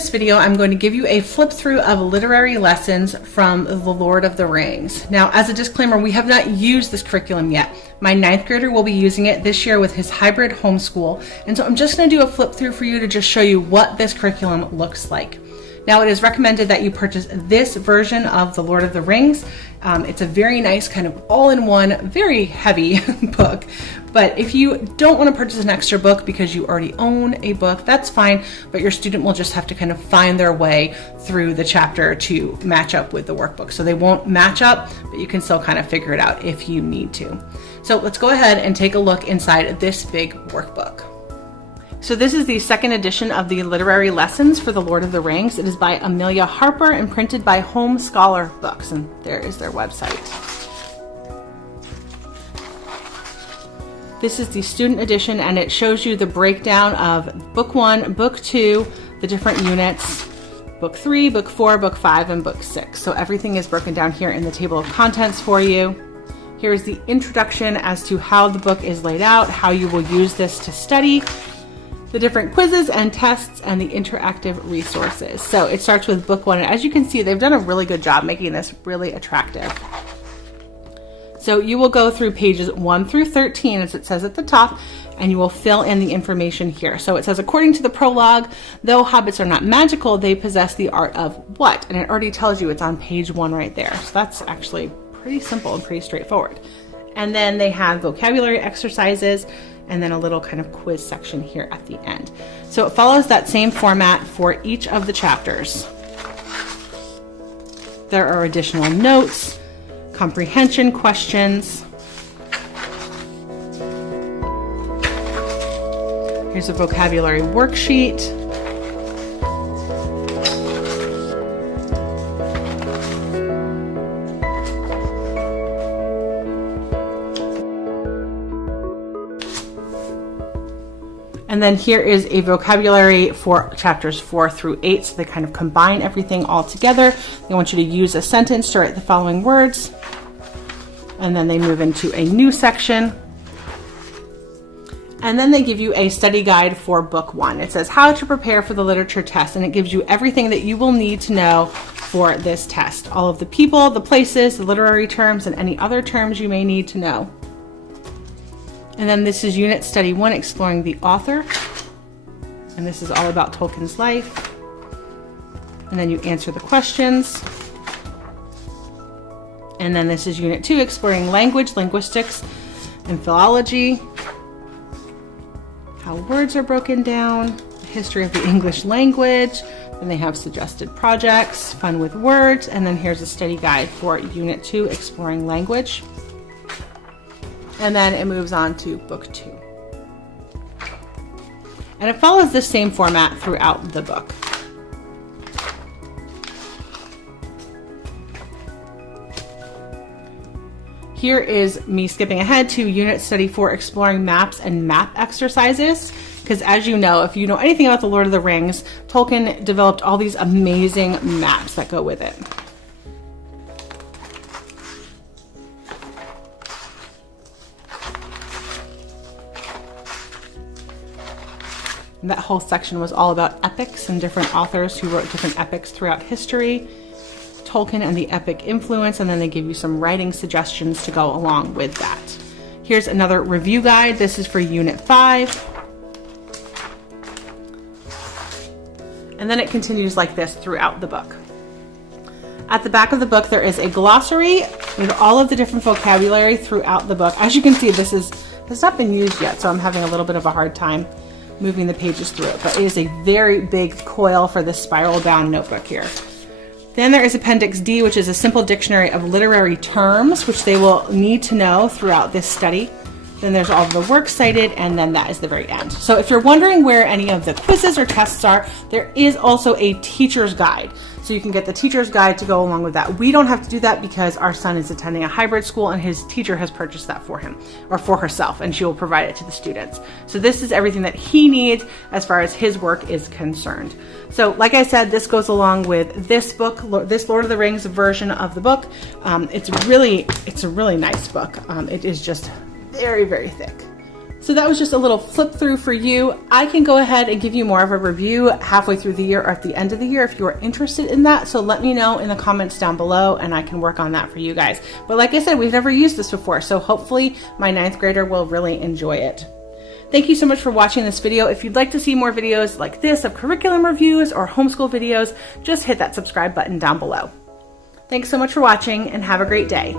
this video, I'm going to give you a flip through of literary lessons from The Lord of the Rings. Now, as a disclaimer, we have not used this curriculum yet. My 9th grader will be using it this year with his hybrid homeschool. And so I'm just going to do a flip through for you to just show you what this curriculum looks like. Now, it is recommended that you purchase this version of The Lord of the Rings. It's a very nice kind of all-in-one, very heavy book. But if you don't want to purchase an extra book because you already own a book, that's fine. But your student will just have to kind of find their way through the chapter to match up with the workbook. So they won't match up, but you can still kind of figure it out if you need to. So let's go ahead and take a look inside this big workbook. So this is the second edition of the literary lessons for The Lord of the Rings. It is by Amelia Harper and printed by Home Scholar Books, and there is their website. This is the student edition, and it shows you the breakdown of Book 1, Book 2, the different units, Book 3, Book 4, Book 5, and Book 6. So everything is broken down here in the table of contents for you. Here is the introduction as to how the book is laid out, how you will use this to study, the different quizzes and tests, and the interactive resources. So it starts with Book 1, and as you can see, they've done a really good job making this really attractive. So you will go through pages 1 through 13, as it says at the top, and you will fill in the information here. So it says, according to the prologue, though hobbits are not magical, they possess the art of what? And it already tells you it's on page 1 right there. So that's actually pretty simple and pretty straightforward. And then they have vocabulary exercises, and then a little kind of quiz section here at the end. So it follows that same format for each of the chapters. There are additional notes, comprehension questions. Here's a vocabulary worksheet. And then here is a vocabulary for chapters 4 through 8. So they kind of combine everything all together. They want you to use a sentence to write the following words. And then they move into a new section. And then they give you a study guide for Book 1. It says how to prepare for the literature test. And it gives you everything that you will need to know for this test. All of the people, the places, the literary terms, and any other terms you may need to know. And then this is Unit Study 1, Exploring the Author. And this is all about Tolkien's life. And then you answer the questions. And then this is Unit 2, Exploring Language, Linguistics, and Philology. How words are broken down, the history of the English language. And they have suggested projects, fun with words. And then here's a study guide for Unit 2, Exploring Language. And then it moves on to Book 2. And it follows the same format throughout the book. Here is me skipping ahead to Unit Study 4, Exploring Maps and Map Exercises. Because as you know, if you know anything about The Lord of the Rings, Tolkien developed all these amazing maps that go with it. And that whole section was all about epics and different authors who wrote different epics throughout history, Tolkien and the epic influence, and then they give you some writing suggestions to go along with that. Here's another review guide. This is for Unit 5. And then it continues like this throughout the book. At the back of the book, there is a glossary with all of the different vocabulary throughout the book. As you can see, this has not been used yet, so I'm having a little bit of a hard time moving the pages through it, but it is a very big coil for this spiral bound notebook here. Then there is Appendix D, which is a simple dictionary of literary terms, which they will need to know throughout this study. Then there's all the works cited, and then that is the very end. So if you're wondering where any of the quizzes or tests are, there is also a teacher's guide. So you can get the teacher's guide to go along with that. We don't have to do that because our son is attending a hybrid school and his teacher has purchased that for him or for herself, and she will provide it to the students. So this is everything that he needs as far as his work is concerned. So like I said, this goes along with this book, this Lord of the Rings version of the book. It's a really nice book. It is just very, very thick. So So that was just a little flip through for you. I can go ahead and give you more of a review halfway through the year or at the end of the year if you are interested in that. So let me know in the comments down below and I can work on that for you guys. But like I said, we've never used this before, so hopefully my 9th grader will really enjoy it. Thank you so much for watching this video. If you'd like to see more videos like this of curriculum reviews or homeschool videos, just hit that subscribe button down below. Thanks so much for watching and have a great day.